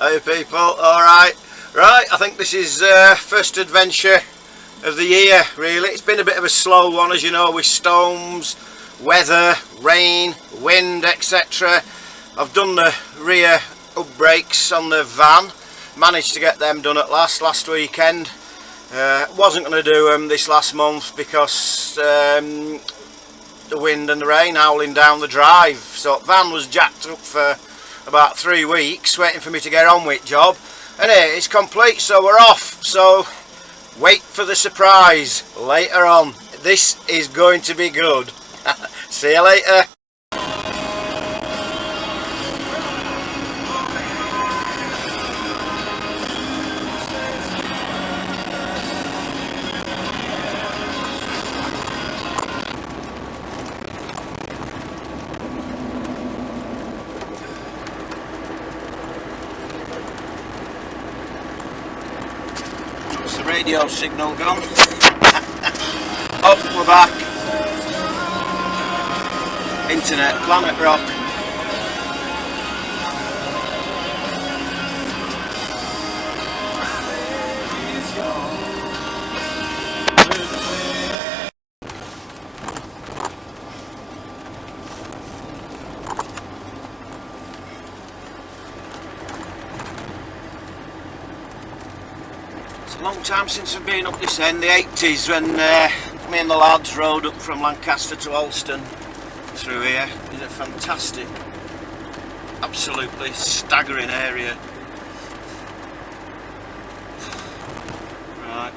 Hey people, alright. Right, I think this is first adventure of the year really. It's been a bit of a slow one, as you know, with storms, weather, rain, wind, etc. I've done the rear up brakes on the van, managed to get them done at last weekend. Wasn't going to do them this last month because the wind and the rain howling down the drive, so van was jacked up for about 3 weeks waiting for me to get on with job, and here it's complete, so we're off. So wait for the surprise later on. This is going to be good. See you later. The radio signal gone. Oh, we're back. Internet, Planet Rock. It's a long time since I've been up this end, the 80s, when me and the lads rode up from Lancaster to Alston through here. It's a fantastic, absolutely staggering area. Right,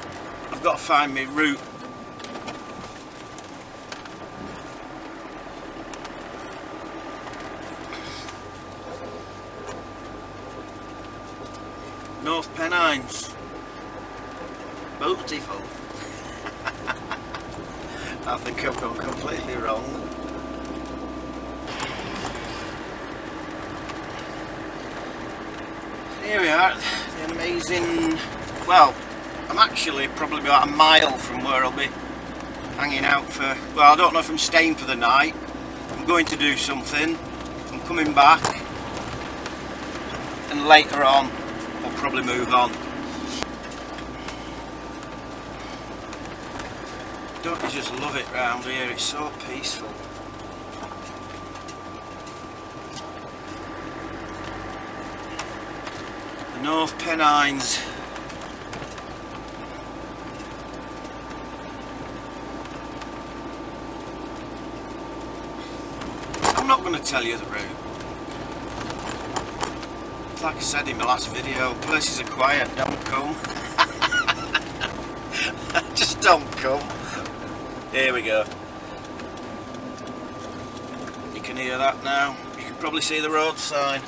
I've got to find my route. North Pennines. Beautiful. I think I've gone completely wrong. Here we are, the amazing, well, I'm actually probably about a mile from where I'll be hanging out for, well, I don't know if I'm staying for the night. I'm going to do something. I'm coming back, and later on I'll probably move on. Don't you just love it round here? It's so peaceful. The North Pennines. I'm not going to tell you the route. Like I said in my last video, places are quiet, don't come. Just don't come. Here we go. You can hear that now. You can probably see the road sign.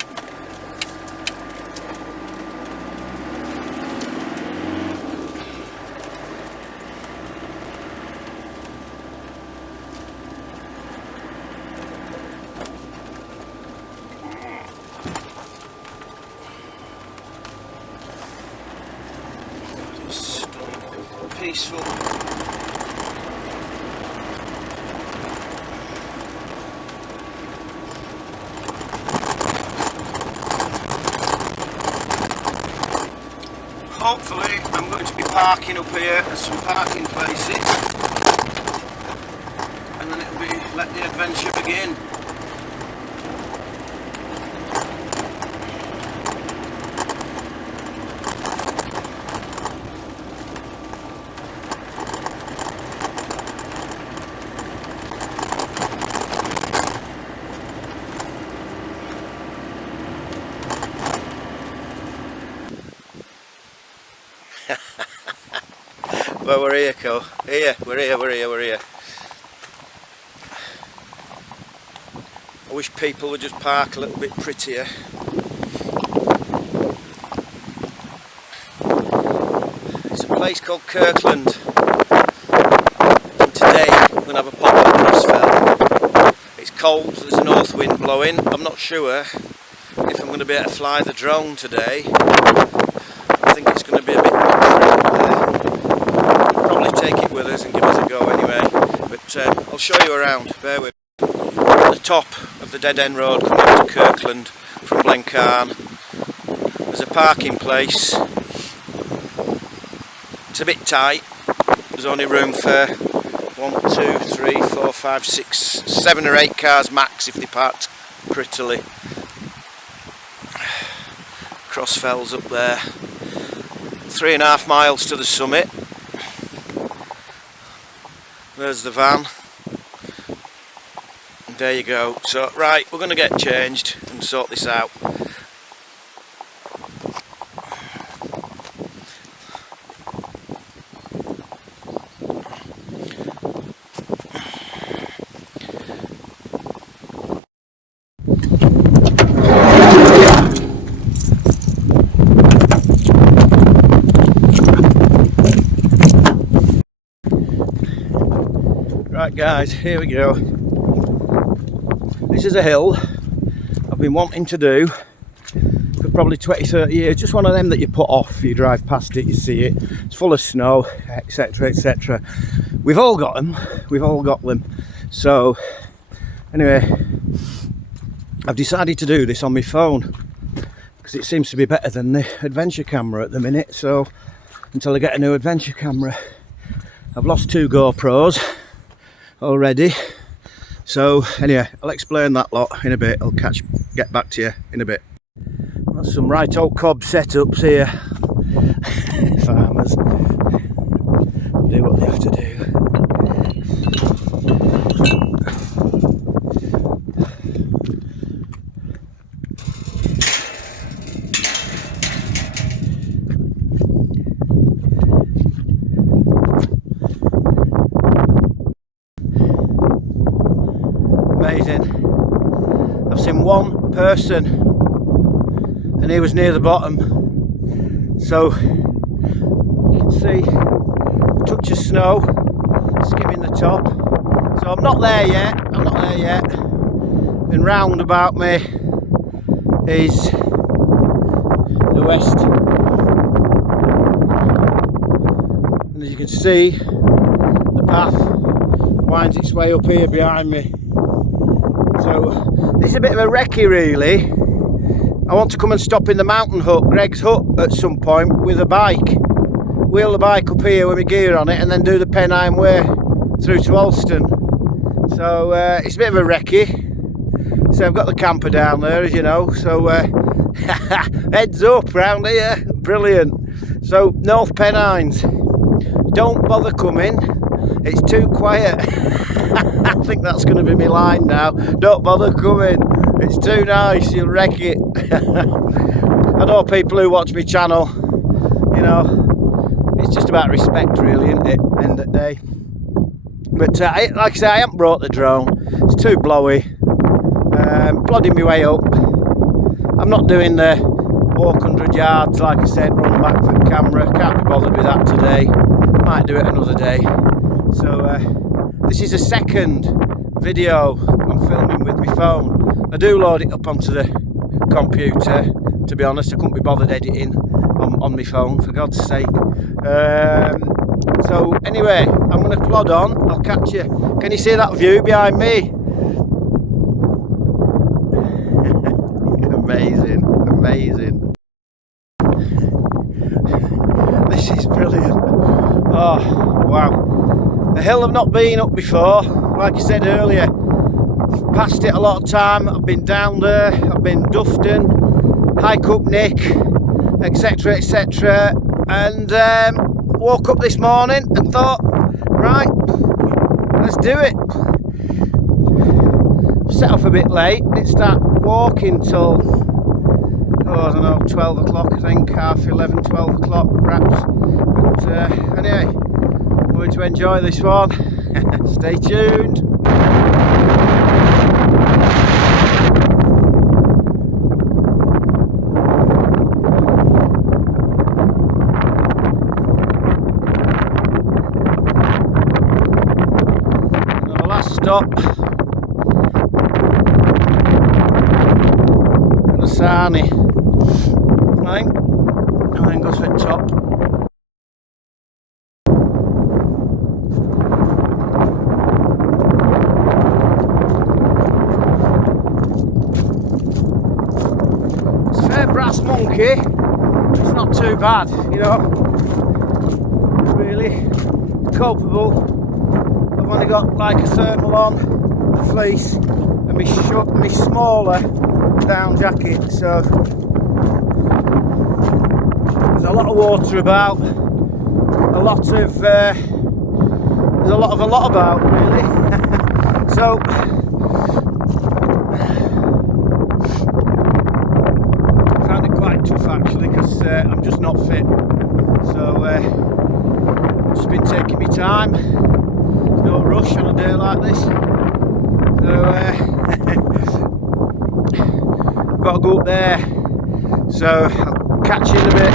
Just peaceful. Hopefully I'm going to be parking up here at some parking places, and then it'll be let the adventure begin. Well, we're here, Co. We're here. I wish people would just park a little bit prettier. It's a place called Kirkland. And today we're going to have a pop at Crossfell. It's cold, there's a north wind blowing. I'm not sure if I'm going to be able to fly the drone today. I think it's going to be a bit take it with us and give us a go anyway, but I'll show you around, bear with me. At the top of the dead end road coming up to Kirkland from Blencarn, there's a parking place. It's a bit tight. There's only room for 1, 2, 3, 4, 5, 6, 7 or 8 cars max if they parked prettily. Crossfells up there. 3.5 miles to the summit. There's the van. And there you go. So right, we're going to get changed and sort this out. Right guys, here we go. This is a hill I've been wanting to do for probably 20-30 years. Just one of them that you put off. You drive past it, you see it, it's full of snow, etc, etc. We've all got them, so anyway, I've decided to do this on my phone because it seems to be better than the adventure camera at the minute. So until I get a new adventure camera, I've lost 2 GoPros already. So anyway, I'll explain that lot in a bit. I'll get back to you in a bit. Got some right old cob setups here. Farmers do what they have to do. Amazing. I've seen one person and he was near the bottom, so you can see a touch of snow skimming the top. So I'm not there yet, and round about me is the west, and as you can see, the path winds its way up here behind me. So this is a bit of a recce really. I want to come and stop in the mountain hut, Greg's hut, at some point with a bike. Wheel the bike up here with my gear on it and then do the Pennines way through to Alston. So it's a bit of a recce. So I've got the camper down there, as you know, so heads up round here, brilliant. So North Pennines, don't bother coming, it's too quiet. I think that's going to be my line now. Don't bother coming. It's too nice. You'll wreck it. I know people who watch my channel, you know, it's just about respect really, isn't it, end of the day. But like I say, I haven't brought the drone. It's too blowy. Plodding my way up. I'm not doing the walk 100 yards, like I said, run back for the camera. Can't be bothered with that today. Might do it another day. So this is a second video I'm filming with my phone. I do load it up onto the computer. To be honest, I couldn't be bothered editing on my phone, for God's sake. So anyway, I'm going to plod on. I'll catch you. Can you see that view behind me? Amazing, amazing. This is brilliant. Oh, wow. A hill I've not been up before. Like I said earlier, I've passed it a lot of time. I've been down there, I've been Dufton, Hike Up Nick, etc, etc, and woke up this morning and thought, right, let's do it. Set off a bit late, didn't start walking till, I don't know, 12 o'clock I think, half 11, 12 o'clock perhaps. But anyway, I'm going to enjoy this one. Stay tuned. Our last stop. Sarnie. I think goes for the top. It's a fair brass monkey. too bad, you know. Really culpable. I've only got like a thermal on, a fleece, and my smaller down jacket. So there's a lot of water about. There's a lot about, really. So I found it quite tough actually, because I'm just not fit. So I've just been taking my time. There's no rush on a day like this. So got to go up there. So I'll catch you in a bit.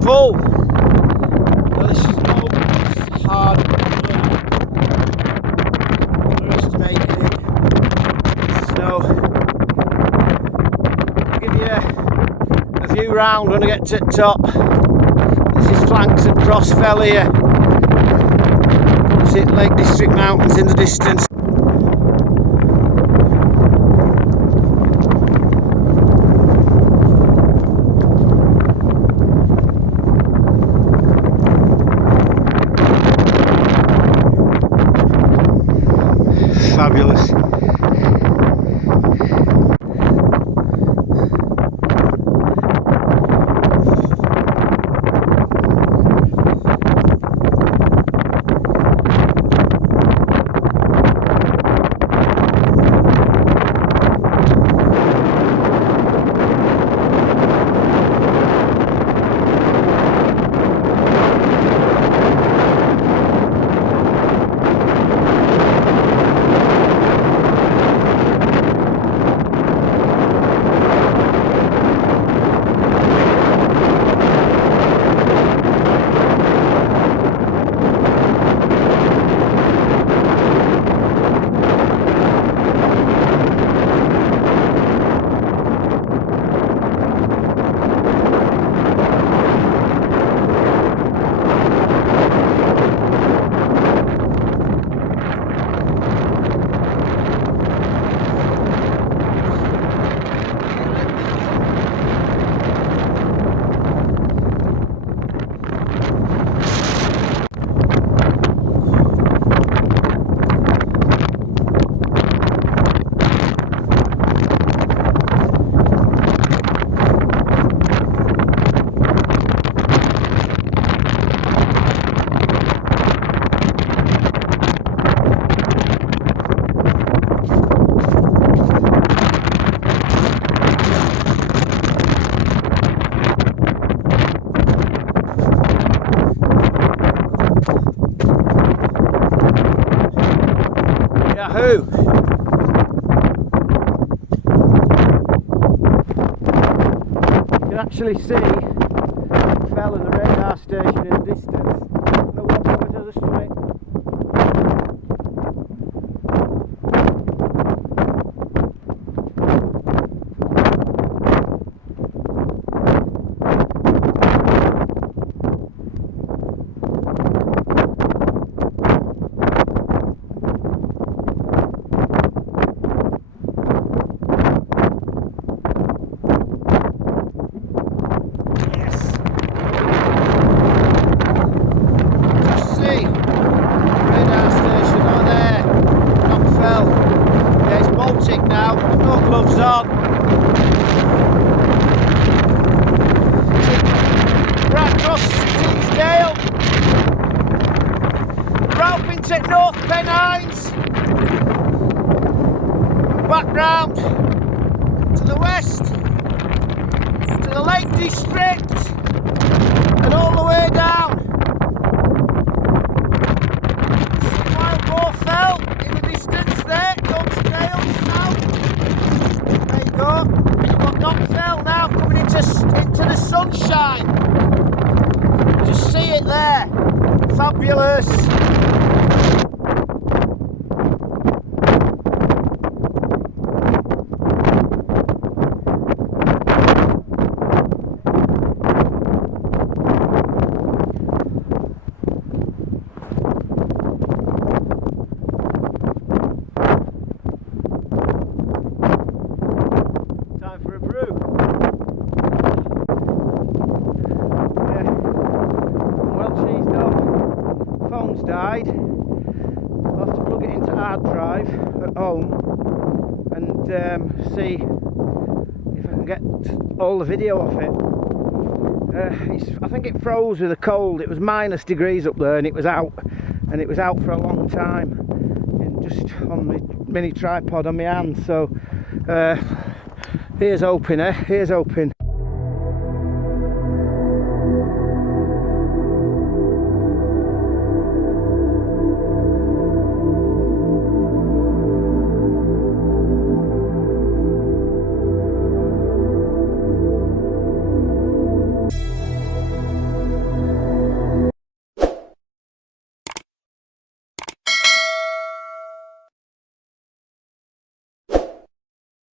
Pull. Well, this is no hard underestimated it. So I'll give you a view round when I get to the top. This is flanks of Crossfell here. See Lake District Mountains in the distance. Fabulous. Yahoo! You can actually see Fell and the radar station in the distance. No one ever does a summit. Now, no gloves on. Right across Teesdale. Right up into North Pennines. Back round to the west, to the Lake District, and all the way down sunshine. Just see it there. Fabulous. Time for a brew. Well cheesed off. Phone's died. I'll have to plug it into hard drive at home and see if I can get all the video off it. I think it froze with the cold. It was -degrees up there and it was out for a long time, and just on the mini tripod on my hand. So here's hoping, here's hoping.